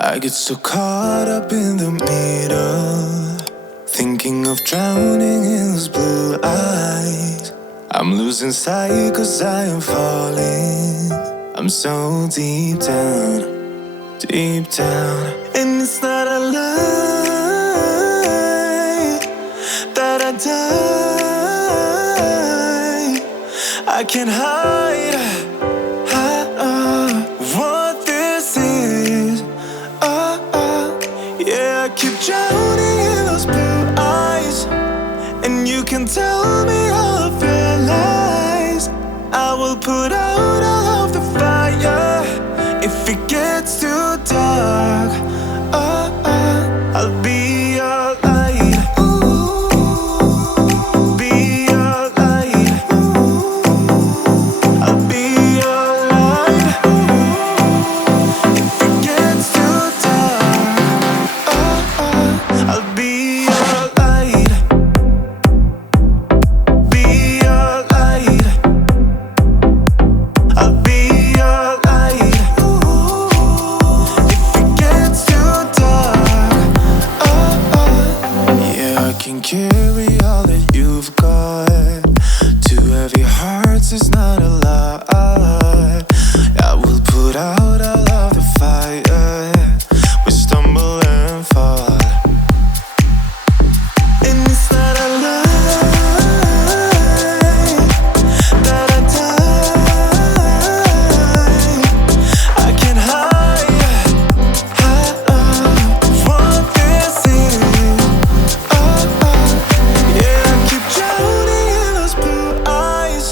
I get so caught up in the middle, thinking of drowning in those blue eyes. I'm losing sight 'cause I am falling. I'm so deep down, deep down. And it's not a lie that I die. I can't hide what this is. Yeah, I keep drowning in those blue eyes, and you can tell me all of your lies. I will put out all of the fire if it gets too dark. I'll be your light. Be your light. I'll be your light. If it gets too dark, I'll be your light. Be your light. I'll be your light. If it gets too dark, yeah, I can carry all that you've got. Two heavy hearts is not a lie. I will put out all of the fire. We stumble and fall, and it's not a lie that I die. I can't hide what this is. Yeah, I keep drowning in those blue eyes,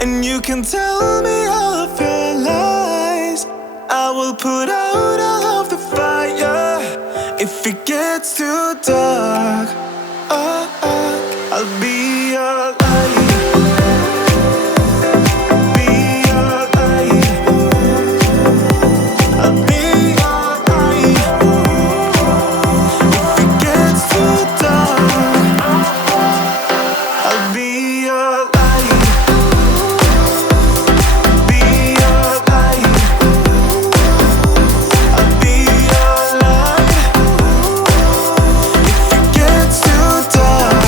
and you can tell me all of your lies. I will put out all of the fire if it gets too dark. I'll be your light. Be your light. I'll be your light. If it gets too dark, I'll be your light. Be your light. I'll be your light. If it gets too dark,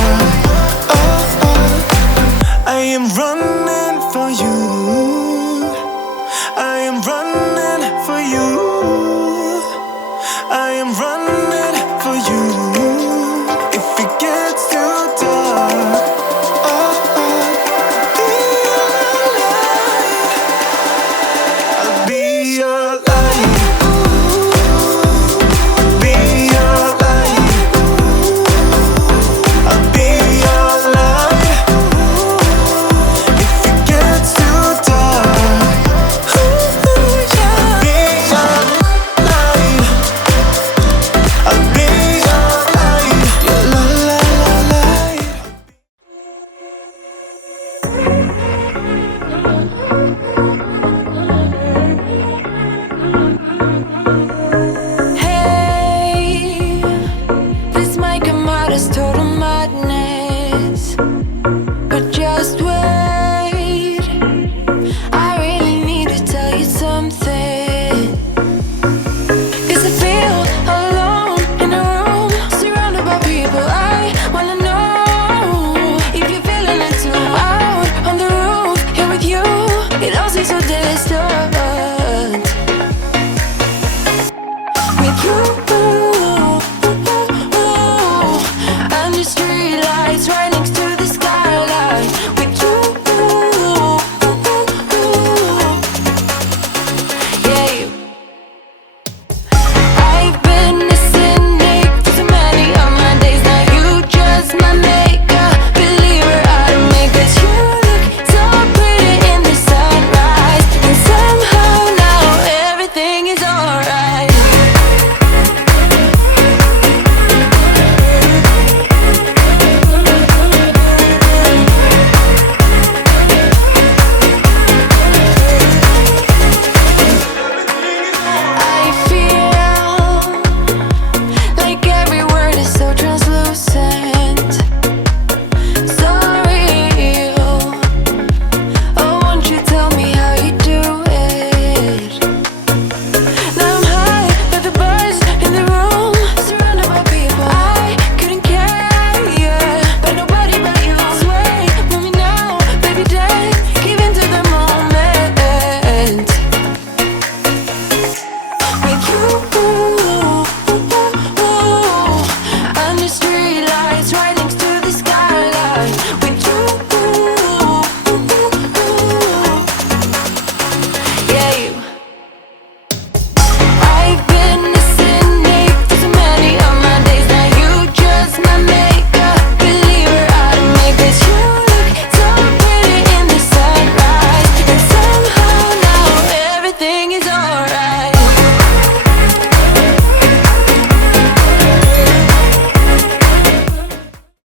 I am running for you. I am running for you. I am running for you. If it gets too dark, be your light. Be your light. I'll be your light. If it gets too dark, I'll be your light. I'll be your light. Your light. Hey, this might come out as total madness, but just wait. I really need to tell you something. 'Cause I feel alone in a room, surrounded by people. I wanna know if you're feeling it too. Out on the roof, here with you, it all seems so distant. With you